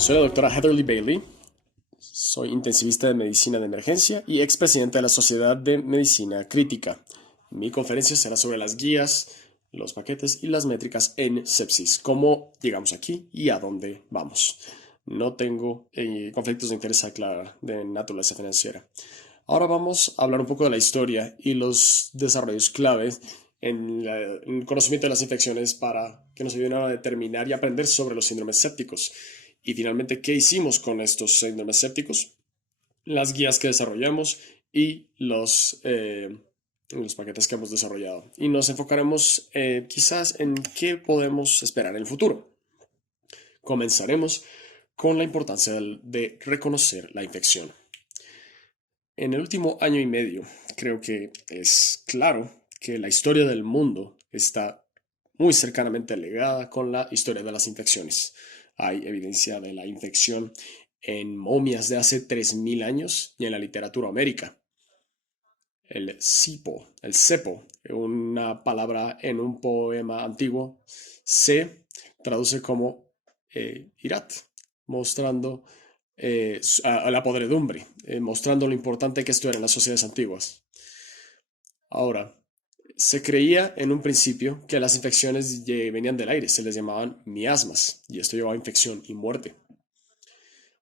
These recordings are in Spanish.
Soy la doctora Heatherly Bailey, soy intensivista de medicina de emergencia y expresidenta de la Sociedad de Medicina Crítica. Mi conferencia será sobre las guías, los paquetes y las métricas en sepsis, cómo llegamos aquí y a dónde vamos. No tengo conflictos de interés a aclarar de naturaleza financiera. Ahora vamos a hablar un poco de la historia y los desarrollos claves en el conocimiento de las infecciones para que nos ayuden a determinar y aprender sobre los síndromes sépticos. Y finalmente, ¿qué hicimos con estos síndromes sépticos? Las guías que desarrollamos y los paquetes que hemos desarrollado. Y nos enfocaremos quizás en qué podemos esperar en el futuro. Comenzaremos con la importancia de reconocer la infección. En el último año y medio, creo que es claro que la historia del mundo está muy cercanamente ligada con la historia de las infecciones. Hay evidencia de la infección en momias de hace 3000 años y en la literatura homérica. El cepo, una palabra en un poema antiguo, se traduce como irat, mostrando a la podredumbre, mostrando lo importante que esto era en las sociedades antiguas. Ahora, se creía en un principio que las infecciones venían del aire, se les llamaban miasmas, y esto llevaba a infección y muerte.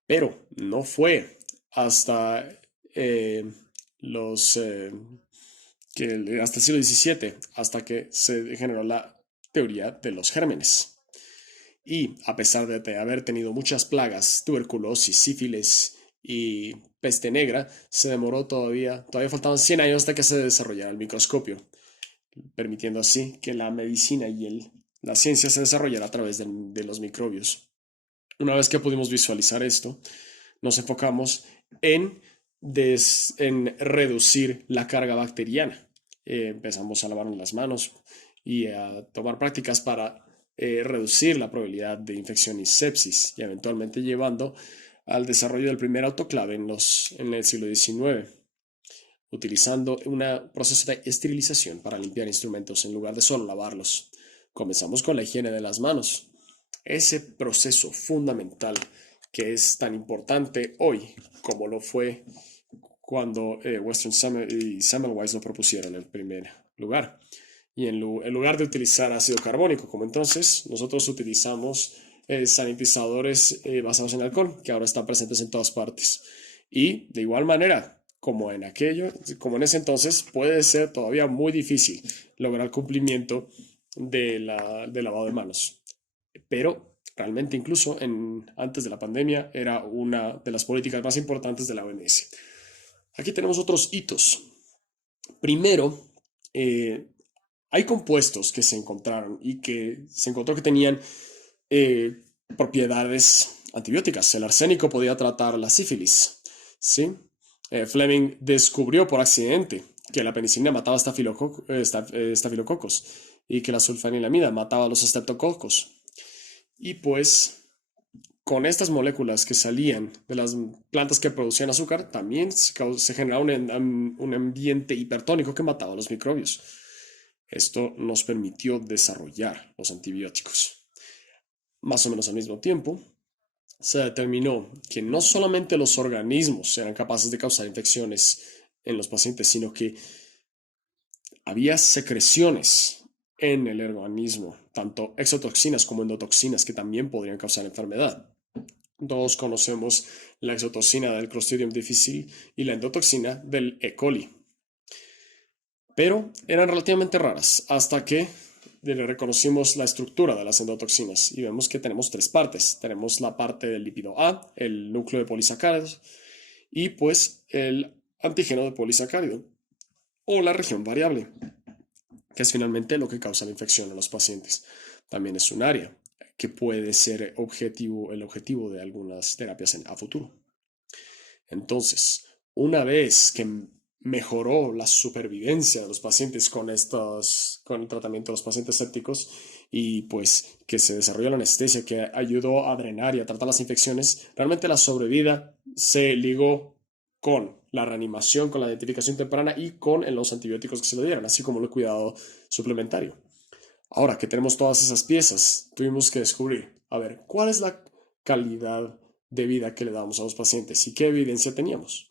Pero no fue hasta hasta el siglo XVII, hasta que se generó la teoría de los gérmenes. Y a pesar de haber tenido muchas plagas, tuberculosis, sífilis y peste negra, se demoró todavía faltaban 100 años hasta que se desarrollara el microscopio, permitiendo así que la medicina y la ciencia se desarrollara a través de los microbios. Una vez que pudimos visualizar esto, nos enfocamos en reducir la carga bacteriana. Empezamos a lavarnos las manos y a tomar prácticas para reducir la probabilidad de infección y sepsis, y eventualmente llevando al desarrollo del primer autoclave en el siglo XIX, utilizando un proceso de esterilización para limpiar instrumentos en lugar de solo lavarlos. Comenzamos con la higiene de las manos, ese proceso fundamental que es tan importante hoy como lo fue cuando Western y Semmelweis lo propusieron en primer lugar. Y en lugar de utilizar ácido carbónico, como entonces, nosotros utilizamos sanitizadores basados en alcohol, que ahora están presentes en todas partes. Y de igual manera, como en ese entonces, puede ser todavía muy difícil lograr el cumplimiento del lavado de manos. Pero realmente incluso antes de la pandemia era una de las políticas más importantes de la OMS. Aquí tenemos otros hitos. Primero, hay compuestos que se encontraron y que se encontró que tenían propiedades antibióticas. El arsénico podía tratar la sífilis, ¿sí? Fleming descubrió por accidente que la penicilina mataba estafilococos y que la sulfanilamida mataba a los estreptococos. Y pues con estas moléculas que salían de las plantas que producían azúcar, también se generaba un ambiente hipertónico que mataba a los microbios. Esto nos permitió desarrollar los antibióticos. Más o menos al mismo tiempo, se determinó que no solamente los organismos eran capaces de causar infecciones en los pacientes, sino que había secreciones en el organismo, tanto exotoxinas como endotoxinas, que también podrían causar enfermedad. Todos conocemos la exotoxina del Clostridium difficile y la endotoxina del E. coli. Pero eran relativamente raras hasta que le reconocimos la estructura de las endotoxinas y vemos que tenemos tres partes. Tenemos la parte del lípido A, el núcleo de polisacáridos, y pues el antígeno de polisacárido o la región variable, que es finalmente lo que causa la infección en los pacientes. También es un área que puede ser el objetivo de algunas terapias a futuro. Entonces, una vez que mejoró la supervivencia de los pacientes con el tratamiento de los pacientes sépticos y pues que se desarrolló la anestesia que ayudó a drenar y a tratar las infecciones, realmente la sobrevida se ligó con la reanimación, con la identificación temprana y con los antibióticos que se le dieron, así como el cuidado suplementario. Ahora que tenemos todas esas piezas, tuvimos que descubrir, a ver, ¿cuál es la calidad de vida que le dábamos a los pacientes y qué evidencia teníamos.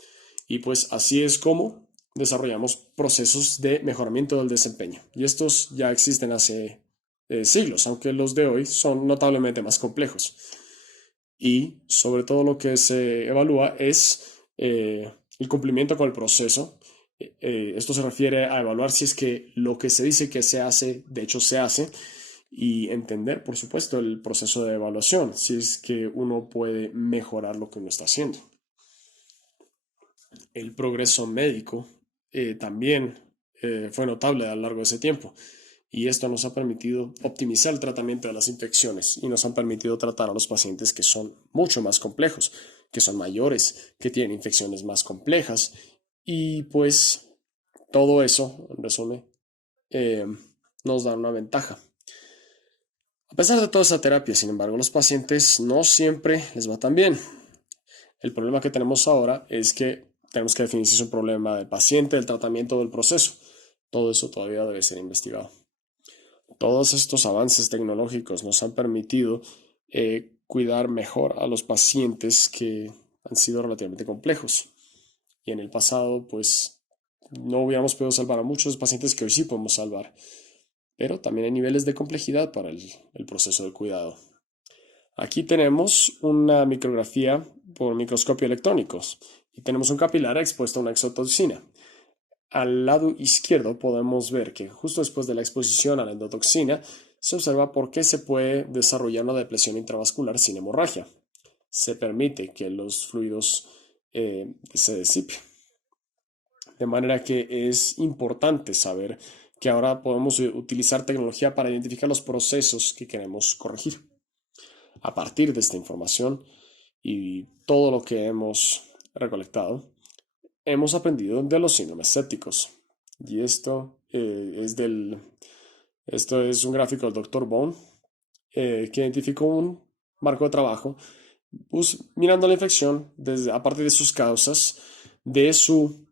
Y pues así es como desarrollamos procesos de mejoramiento del desempeño. Y estos ya existen hace siglos, aunque los de hoy son notablemente más complejos. Y sobre todo lo que se evalúa es el cumplimiento con el proceso. Esto se refiere a evaluar si es que lo que se dice que se hace, de hecho se hace, y entender, por supuesto, el proceso de evaluación, si es que uno puede mejorar lo que uno está haciendo. El progreso médico también fue notable a lo largo de ese tiempo. Y esto nos ha permitido optimizar el tratamiento de las infecciones y nos han permitido tratar a los pacientes que son mucho más complejos, que son mayores, que tienen infecciones más complejas. Y pues todo eso, en resumen, eh, nos da una ventaja. A pesar de toda esa terapia, sin embargo, los pacientes no siempre les va tan bien. El problema que tenemos ahora es que tenemos que definir si es un problema del paciente, del tratamiento, del proceso. Todo eso todavía debe ser investigado. Todos estos avances tecnológicos nos han permitido cuidar mejor a los pacientes que han sido relativamente complejos. Y en el pasado, pues, no hubiéramos podido salvar a muchos pacientes que hoy sí podemos salvar. Pero también hay niveles de complejidad para el proceso de cuidado. Aquí tenemos una micrografía por microscopio electrónico y tenemos un capilar expuesto a una exotoxina. Al lado izquierdo podemos ver que justo después de la exposición a la endotoxina se observa por qué se puede desarrollar una depresión intravascular sin hemorragia. Se permite que los fluidos se disipen. De manera que es importante saber que ahora podemos utilizar tecnología para identificar los procesos que queremos corregir. A partir de esta información y todo lo que hemos recolectado, hemos aprendido de los síndromes sépticos. Y esto es un gráfico del Dr. Bone que identificó un marco de trabajo mirando la infección a partir de sus causas, de su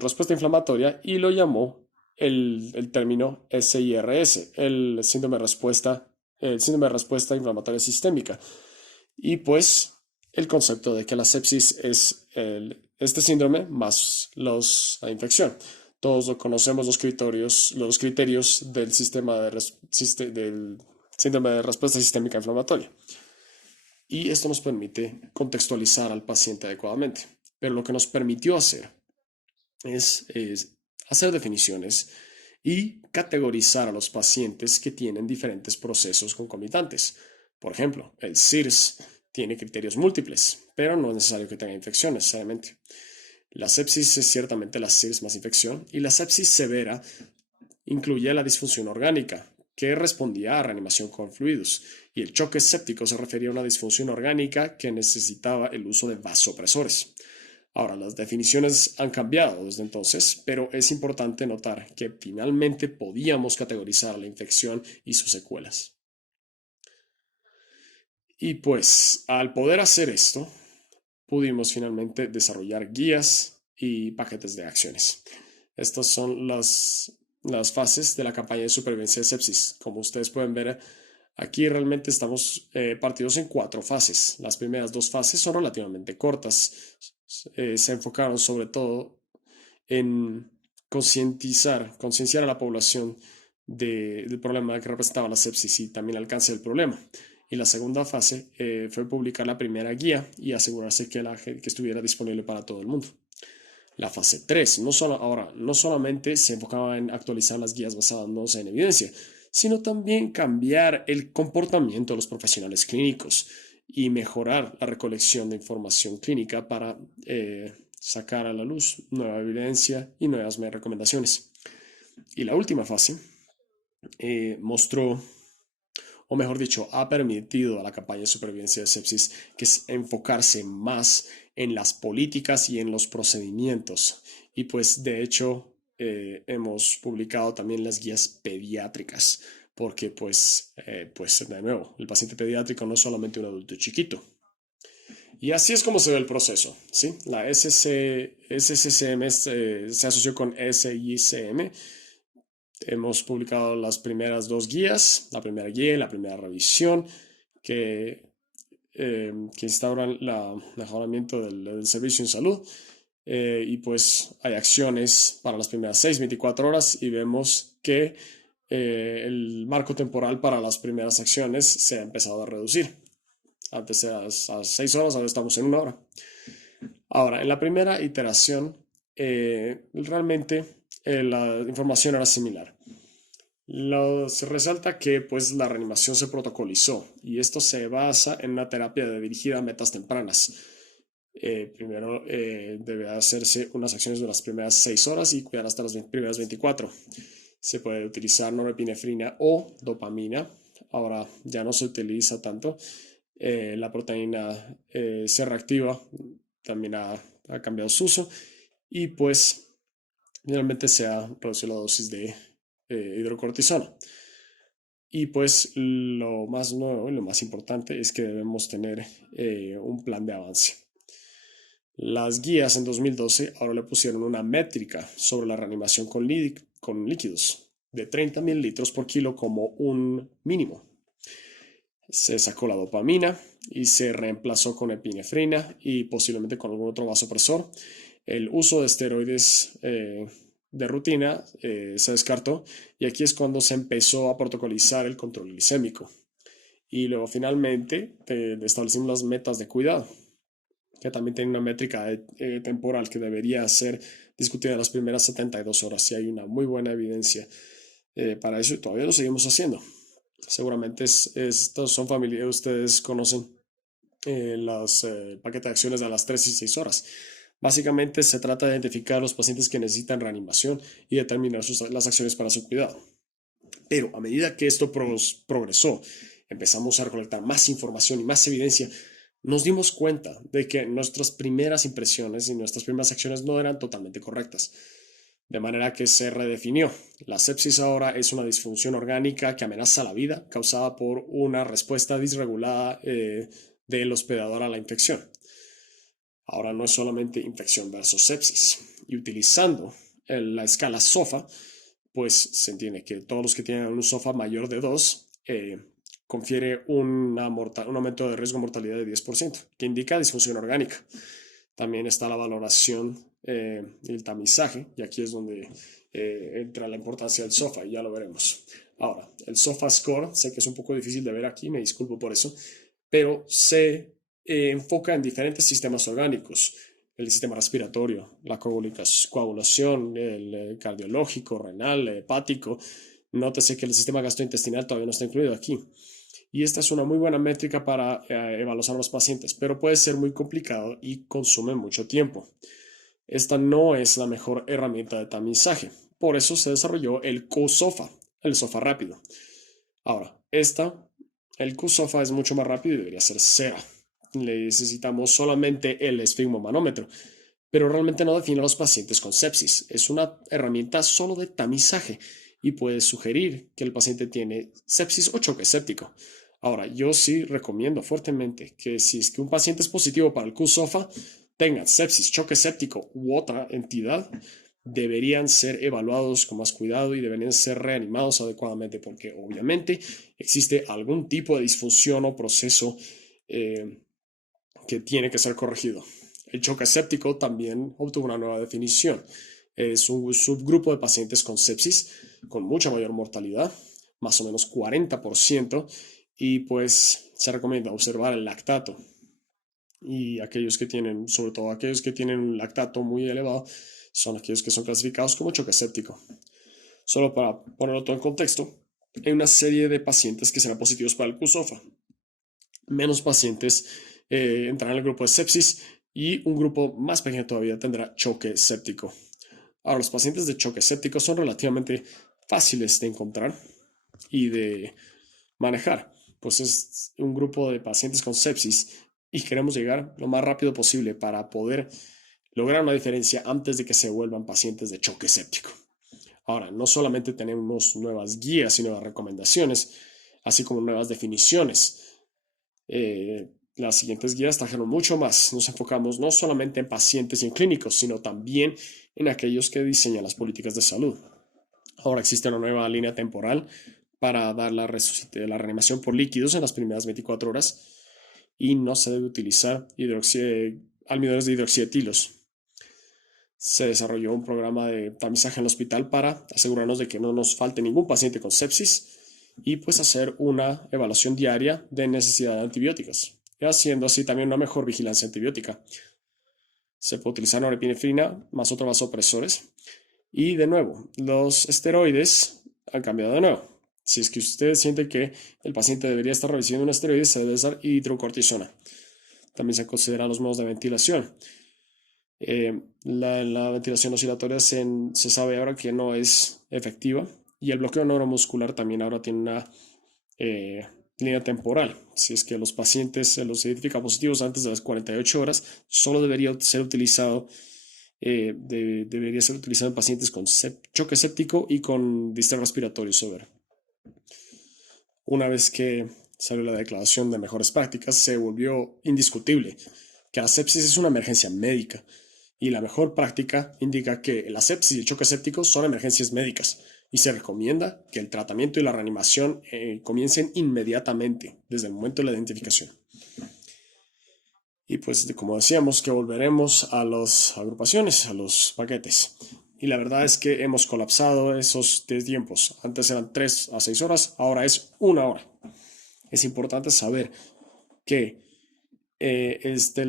respuesta inflamatoria y lo llamó el término SIRS, el síndrome de respuesta inflamatoria sistémica. Y pues el concepto de que la sepsis es este síndrome más la infección. Todos lo conocemos los criterios del del síndrome de respuesta sistémica inflamatoria. Y esto nos permite contextualizar al paciente adecuadamente. Pero lo que nos permitió hacer es hacer definiciones y categorizar a los pacientes que tienen diferentes procesos concomitantes. Por ejemplo, el SIRS tiene criterios múltiples, pero no es necesario que tenga infección necesariamente. La sepsis es ciertamente la SIRS más infección y la sepsis severa incluye la disfunción orgánica, que respondía a reanimación con fluidos, y el choque séptico se refería a una disfunción orgánica que necesitaba el uso de vasopresores. Ahora, las definiciones han cambiado desde entonces, pero es importante notar que finalmente podíamos categorizar la infección y sus secuelas. Y pues, al poder hacer esto, pudimos finalmente desarrollar guías y paquetes de acciones. Estas son las fases de la campaña de supervivencia de sepsis. Como ustedes pueden ver, aquí realmente estamos partidos en 4 fases. Las primeras 2 fases son relativamente cortas. Se enfocaron sobre todo en concienciar a la población del problema que representaba la sepsis y también el alcance del problema. Y la segunda fase fue publicar la primera guía y asegurarse que estuviera disponible para todo el mundo. La fase 3 no solamente se enfocaba en actualizar las guías basándose en evidencia, sino también cambiar el comportamiento de los profesionales clínicos y mejorar la recolección de información clínica para sacar a la luz nueva evidencia y nuevas recomendaciones. Y la última fase mostró, o mejor dicho, ha permitido a la campaña de supervivencia de sepsis que es enfocarse más en las políticas y en los procedimientos. Y pues de hecho hemos publicado también las guías pediátricas, porque pues de nuevo, el paciente pediátrico no es solamente un adulto chiquito. Y así es como se ve el proceso, ¿sí? La SCCM se asoció con SICM. Hemos publicado las primeras 2 guías, la primera guía y la primera revisión, que que instauran el mejoramiento del servicio en salud. Y pues hay acciones para las primeras 24 horas y vemos que el marco temporal para las primeras acciones se ha empezado a reducir. Antes era a 6 horas, ahora estamos en 1 hora. Ahora, en la primera iteración, realmente la información era similar. Se resalta que pues la reanimación se protocolizó y esto se basa en una terapia dirigida a metas tempranas. Primero debe hacerse unas acciones de las primeras 6 horas y cuidar hasta las primeras 24. Se puede utilizar norepinefrina o dopamina. Ahora ya no se utiliza tanto. La proteína se reactiva, también ha cambiado su uso y pues finalmente se ha reducido la dosis de hidrocortisona. Y pues lo más nuevo y lo más importante es que debemos tener un plan de avance. Las guías en 2012 ahora le pusieron una métrica sobre la reanimación con líquidos de 30 mililitros por kilo como un mínimo. Se sacó la dopamina y se reemplazó con epinefrina y posiblemente con algún otro vasopresor. El uso de esteroides de rutina se descartó y aquí es cuando se empezó a protocolizar el control glicémico. Y luego finalmente establecimos las metas de cuidado, que también tiene una métrica temporal que debería ser discutida en las primeras 72 horas. Y hay una muy buena evidencia para eso y todavía lo seguimos haciendo. Seguramente estos son familiares, ustedes conocen los paquetes de acciones de las 3 y 6 horas. Básicamente se trata de identificar a los pacientes que necesitan reanimación y determinar las acciones para su cuidado. Pero a medida que esto progresó, empezamos a recolectar más información y más evidencia, nos dimos cuenta de que nuestras primeras impresiones y nuestras primeras acciones no eran totalmente correctas. De manera que se redefinió. La sepsis ahora es una disfunción orgánica que amenaza la vida causada por una respuesta disregulada del hospedador a la infección. Ahora no es solamente infección versus sepsis. Y utilizando la escala SOFA, pues se entiende que todos los que tienen un SOFA mayor de 2 confiere un aumento de riesgo de mortalidad de 10%, que indica disfunción orgánica. También está la valoración y el tamizaje, y aquí es donde entra la importancia del SOFA, y ya lo veremos. Ahora, el SOFA Score, sé que es un poco difícil de ver aquí, me disculpo por eso, pero se enfoca en diferentes sistemas orgánicos: el sistema respiratorio, la coagulación, el cardiológico, renal, hepático. Nótese que el sistema gastrointestinal todavía no está incluido aquí. Y esta es una muy buena métrica para evaluar a los pacientes, pero puede ser muy complicado y consume mucho tiempo. Esta no es la mejor herramienta de tamizaje. Por eso se desarrolló el QSOFA, el SOFA rápido. Ahora, el QSOFA es mucho más rápido y debería ser cero. Necesitamos solamente el esfigmomanómetro, pero realmente no define a los pacientes con sepsis. Es una herramienta solo de tamizaje y puede sugerir que el paciente tiene sepsis o choque séptico. Ahora, yo sí recomiendo fuertemente que si es que un paciente es positivo para el QSOFA, tengan sepsis, choque séptico u otra entidad, deberían ser evaluados con más cuidado y deberían ser reanimados adecuadamente, porque obviamente existe algún tipo de disfunción o proceso que tiene que ser corregido. El choque séptico también obtuvo una nueva definición. Es un subgrupo de pacientes con sepsis con mucha mayor mortalidad, más o menos 40%, y pues se recomienda observar el lactato. Y aquellos que tienen, sobre todo aquellos que tienen un lactato muy elevado, son aquellos que son clasificados como choque séptico. Solo para ponerlo todo en contexto, hay una serie de pacientes que serán positivos para el QSOFA. Menos pacientes entrarán al grupo de sepsis y un grupo más pequeño todavía tendrá choque séptico. Ahora, los pacientes de choque séptico son relativamente fáciles de encontrar y de manejar, pues es un grupo de pacientes con sepsis y queremos llegar lo más rápido posible para poder lograr una diferencia antes de que se vuelvan pacientes de choque séptico. Ahora, no solamente tenemos nuevas guías y nuevas recomendaciones, así como nuevas definiciones. Las siguientes guías trajeron mucho más. Nos enfocamos no solamente en pacientes y en clínicos, sino también en aquellos que diseñan las políticas de salud. Ahora existe una nueva línea temporal para dar la reanimación por líquidos en las primeras 24 horas. y no se debe utilizar almidones de hidroxietilos. Se desarrolló un programa de tamizaje en el hospital para asegurarnos de que no nos falte ningún paciente con sepsis y pues hacer una evaluación diaria de necesidad de antibióticos, y haciendo así también una mejor vigilancia antibiótica. Se puede utilizar norepinefrina más otros vasopresores. Y de nuevo, los esteroides han cambiado de nuevo. Si es que usted siente que el paciente debería estar recibiendo un esteroide, se debe usar hidrocortisona. También se consideran los modos de ventilación. La ventilación oscilatoria se sabe ahora que no es efectiva y el bloqueo neuromuscular también ahora tiene una eh, línea temporal. Si es que los pacientes se los identifica positivos antes de las 48 horas, solo debería ser utilizado debería ser utilizado en pacientes con choque séptico y con distrés respiratorio severo. Una vez que salió la declaración de mejores prácticas, se volvió indiscutible que la sepsis es una emergencia médica y la mejor práctica indica que la sepsis y el choque séptico son emergencias médicas y se recomienda que el tratamiento y la reanimación comiencen inmediatamente desde el momento de la identificación. Y pues como decíamos que volveremos a las agrupaciones, a los paquetes. Y la verdad es que hemos colapsado esos tiempos. Antes eran 3 a 6 horas, ahora es 1 hora. Es importante saber que esta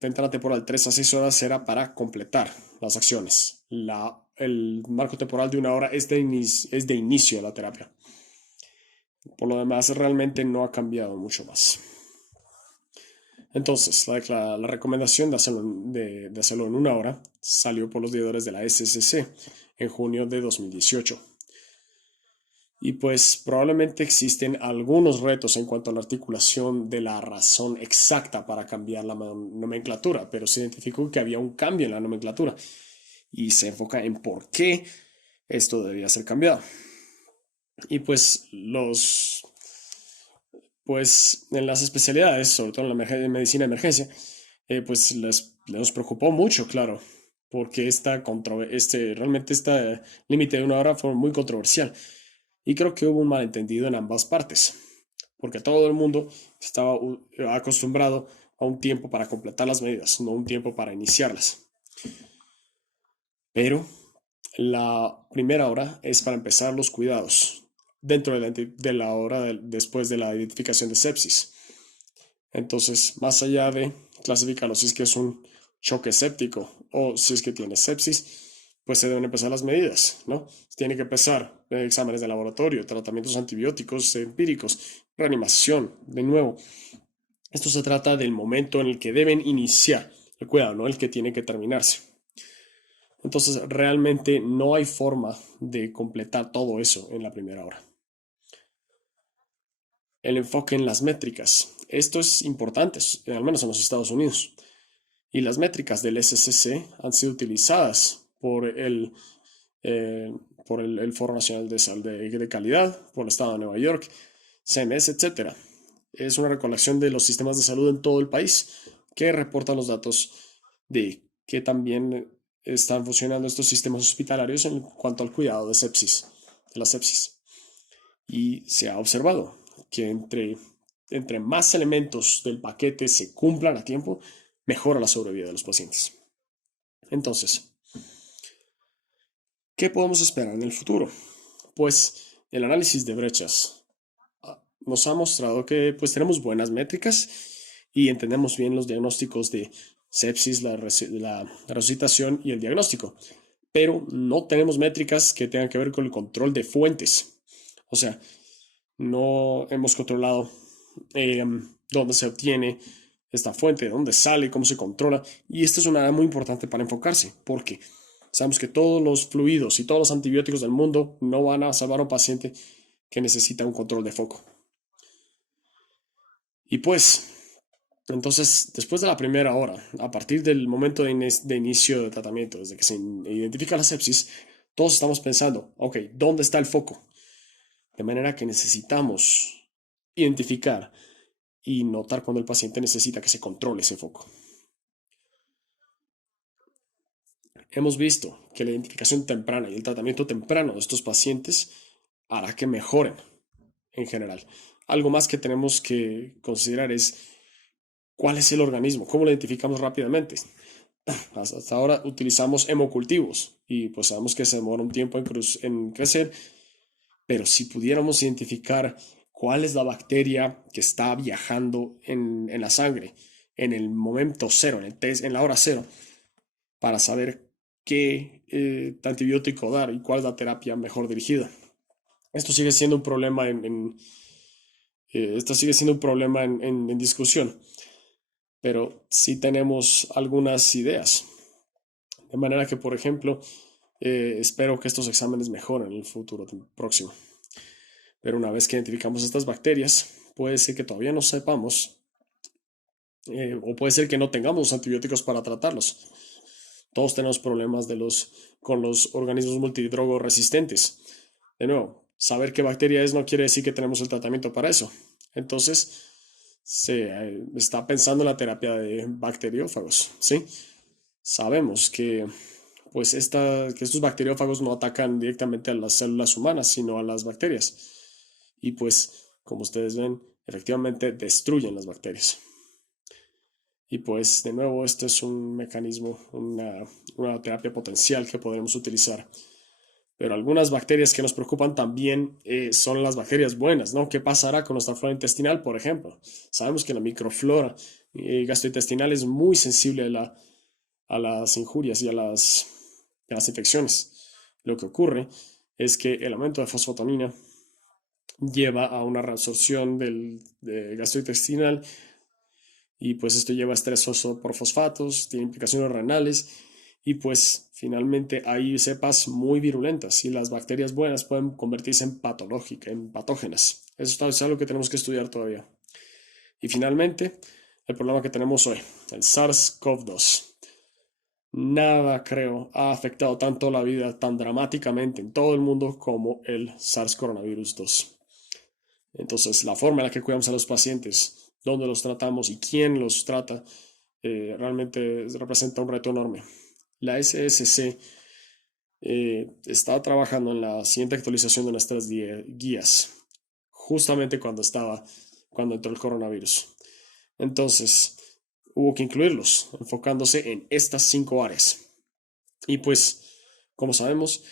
ventana temporal 3 a 6 horas será para completar las acciones. El marco temporal de 1 hora es de inicio de la terapia. Por lo demás, realmente no ha cambiado mucho más. Entonces, la recomendación de hacerlo en 1 hora salió por los dietadores de la SSC en junio de 2018. Y pues probablemente existen algunos retos en cuanto a la articulación de la razón exacta para cambiar la nomenclatura, pero se identificó que había un cambio en la nomenclatura y se enfoca en por qué esto debía ser cambiado. Y pues en las especialidades, sobre todo en la medicina de emergencia, pues les preocupó mucho, claro, porque realmente este límite de 1 hora fue muy controversial. Y creo que hubo un malentendido en ambas partes, porque todo el mundo estaba acostumbrado a un tiempo para completar las medidas, no un tiempo para iniciarlas. Pero la primera hora es para empezar los cuidados dentro de la hora después de la identificación de sepsis. Entonces, más allá de clasificarlo si es que es un choque séptico o si es que tiene sepsis, pues se deben empezar las medidas, ¿no? Tiene que empezar exámenes de laboratorio, tratamientos antibióticos empíricos, reanimación, de nuevo. Esto se trata del momento en el que deben iniciar el cuidado, no el que tiene que terminarse. Entonces, realmente no hay forma de completar todo eso en la primera hora. El enfoque en las métricas. Esto es importante, al menos en los Estados Unidos. Y las métricas del SCC han sido utilizadas por el Foro Nacional de Salud de Calidad, por el Estado de Nueva York, CMS, etc. Es una recolección de los sistemas de salud en todo el país que reportan los datos de que también están funcionando estos sistemas hospitalarios en cuanto al cuidado de la sepsis. Y se ha observado que entre más elementos del paquete se cumplan a tiempo, mejora la sobrevida de los pacientes. Entonces, ¿qué podemos esperar en el futuro? Pues el análisis de brechas nos ha mostrado que pues tenemos buenas métricas y entendemos bien los diagnósticos de sepsis, la resucitación y el diagnóstico, pero no tenemos métricas que tengan que ver con el control de fuentes. O sea, no hemos controlado dónde se obtiene esta fuente, dónde sale, cómo se controla. Y esto es una área muy importante para enfocarse, porque sabemos que todos los fluidos y todos los antibióticos del mundo no van a salvar a un paciente que necesita un control de foco. Y pues, entonces, después de la primera hora, a partir del momento de inicio de tratamiento, desde que se identifica la sepsis, todos estamos pensando, ok, ¿dónde está el foco? De manera que necesitamos identificar y notar cuando el paciente necesita que se controle ese foco. Hemos visto que la identificación temprana y el tratamiento temprano de estos pacientes hará que mejoren en general. algo más que tenemos que considerar es cuál es el organismo, cómo lo identificamos rápidamente. Hasta ahora utilizamos hemocultivos y pues sabemos que se demora un tiempo en crecer, pero si pudiéramos identificar cuál es la bacteria que está viajando en la sangre en el momento cero, en la hora cero, para saber qué antibiótico dar y cuál es la terapia mejor dirigida. Esto sigue siendo un problema esto sigue siendo un problema en discusión, pero sí tenemos algunas ideas. De manera que, por ejemplo, espero que estos exámenes mejoren en el futuro próximo. Pero una vez que identificamos estas bacterias, puede ser que todavía no sepamos, o puede ser que no tengamos antibióticos para tratarlos. Todos tenemos problemas con los organismos multidrogo resistentes. De nuevo, saber qué bacteria es no quiere decir que tenemos el tratamiento para eso. Entonces, se está pensando en la terapia de bacteriófagos, ¿sí? Sabemos que, pues, que estos bacteriófagos no atacan directamente a las células humanas, sino a las bacterias. Y pues, como ustedes ven, efectivamente destruyen las bacterias. Y pues, de nuevo, esto es un mecanismo, una terapia potencial que podremos utilizar. Pero algunas bacterias que nos preocupan también son las bacterias buenas, ¿no? ¿Qué pasará con nuestra flora intestinal, por ejemplo? Sabemos que la microflora gastrointestinal es muy sensible a las injurias y a las infecciones. Lo que ocurre es que el aumento de fosfotonina lleva a una reabsorción de gastrointestinal y pues esto lleva a estrés por fosfatos, tiene implicaciones renales y pues finalmente hay cepas muy virulentas y las bacterias buenas pueden convertirse en patógenas. Eso es algo que tenemos que estudiar todavía. Y finalmente, el problema que tenemos hoy, el SARS-CoV-2. Nada, creo, ha afectado tanto la vida tan dramáticamente en todo el mundo como el SARS coronavirus 2. Entonces, la forma en la que cuidamos a los pacientes, dónde los tratamos y quién los trata, realmente representa un reto enorme. La SSC está trabajando en la siguiente actualización de nuestras guías, justamente cuando entró el coronavirus. Entonces, hubo que incluirlos, enfocándose en estas 5 áreas. Y pues, como sabemos,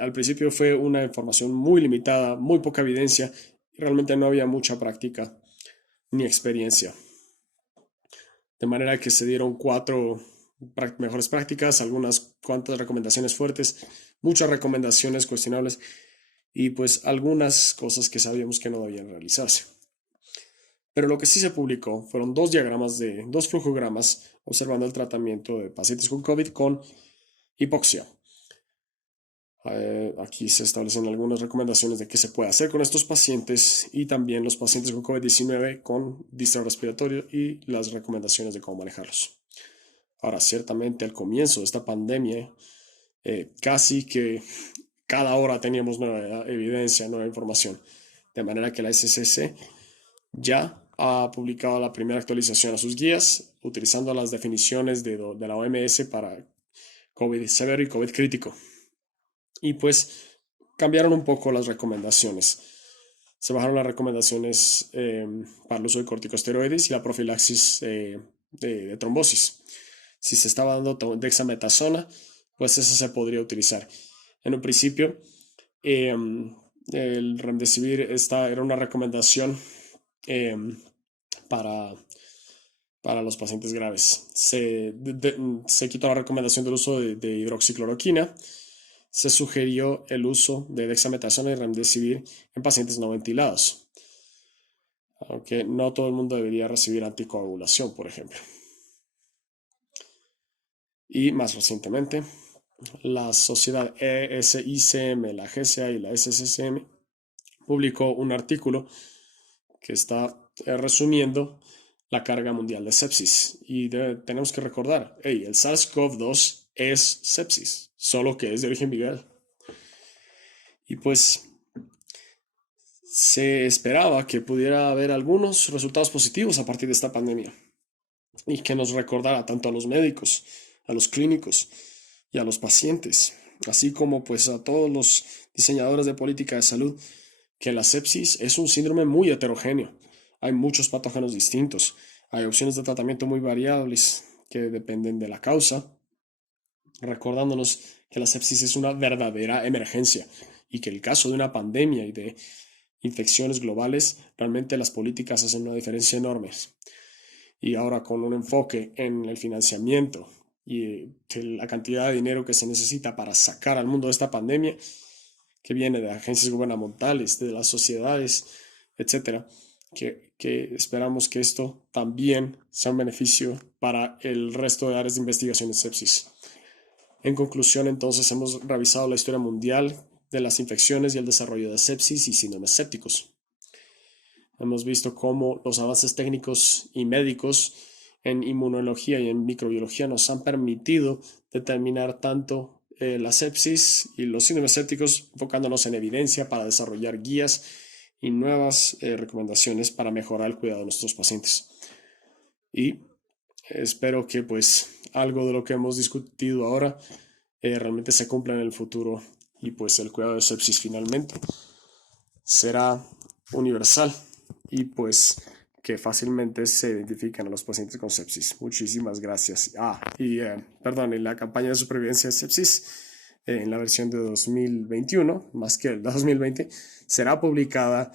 al principio fue una información muy limitada, muy poca evidencia, y realmente no había mucha práctica ni experiencia. De manera que se dieron 4 mejores prácticas, algunas cuantas recomendaciones fuertes, muchas recomendaciones cuestionables y pues algunas cosas que sabíamos que no debían realizarse. Pero lo que sí se publicó fueron 2 flujogramas observando el tratamiento de pacientes con COVID con hipoxia. Aquí se establecen algunas recomendaciones de qué se puede hacer con estos pacientes y también los pacientes con COVID-19 con distrés respiratorio y las recomendaciones de cómo manejarlos. Ahora, ciertamente al comienzo de esta pandemia, casi que cada hora teníamos nueva evidencia, nueva información. De manera que la SCC ya ha publicado la primera actualización a sus guías, utilizando las definiciones de la OMS para COVID severo y COVID crítico. Y pues cambiaron un poco las recomendaciones. Se bajaron las recomendaciones para el uso de corticosteroides y la profilaxis de trombosis. Si se estaba dando dexametasona, pues esa se podría utilizar. En un principio, el remdesivir era una recomendación para, para los pacientes graves. Se quitó la recomendación del uso de hidroxicloroquina. Se sugirió el uso de dexametasona y remdesivir en pacientes no ventilados, aunque no todo el mundo debería recibir anticoagulación, por ejemplo. Y más recientemente, la sociedad ESICM, la GCA y la SSCM publicó un artículo que está resumiendo la carga mundial de sepsis. Y tenemos que recordar, el SARS-CoV-2 es sepsis, solo que es de origen viral. Y pues se esperaba que pudiera haber algunos resultados positivos a partir de esta pandemia y que nos recordara tanto a los médicos, a los clínicos y a los pacientes, así como pues a todos los diseñadores de política de salud, que la sepsis es un síndrome muy heterogéneo. Hay muchos patógenos distintos. Hay opciones de tratamiento muy variables que dependen de la causa, recordándonos que la sepsis es una verdadera emergencia y que el caso de una pandemia y de infecciones globales, realmente las políticas hacen una diferencia enorme. Y ahora con un enfoque en el financiamiento y la cantidad de dinero que se necesita para sacar al mundo de esta pandemia, que viene de agencias gubernamentales, de las sociedades, etcétera, que esperamos que esto también sea un beneficio para el resto de áreas de investigación en sepsis. En conclusión, entonces, hemos revisado la historia mundial de las infecciones y el desarrollo de sepsis y síndromes sépticos. Hemos visto cómo los avances técnicos y médicos en inmunología y en microbiología nos han permitido determinar tanto la sepsis y los síndromes sépticos, enfocándonos en evidencia para desarrollar guías y nuevas recomendaciones para mejorar el cuidado de nuestros pacientes. Y espero que pues algo de lo que hemos discutido ahora realmente se cumpla en el futuro y pues el cuidado de sepsis finalmente será universal y pues que fácilmente se identifican a los pacientes con sepsis. Muchísimas gracias. Perdón, en la campaña de supervivencia de sepsis, en la versión de 2021, más que el de 2020, será publicada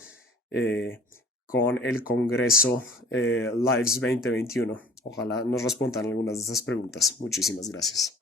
con el Congreso Lives 2021. Ojalá nos respondan algunas de estas preguntas. Muchísimas gracias.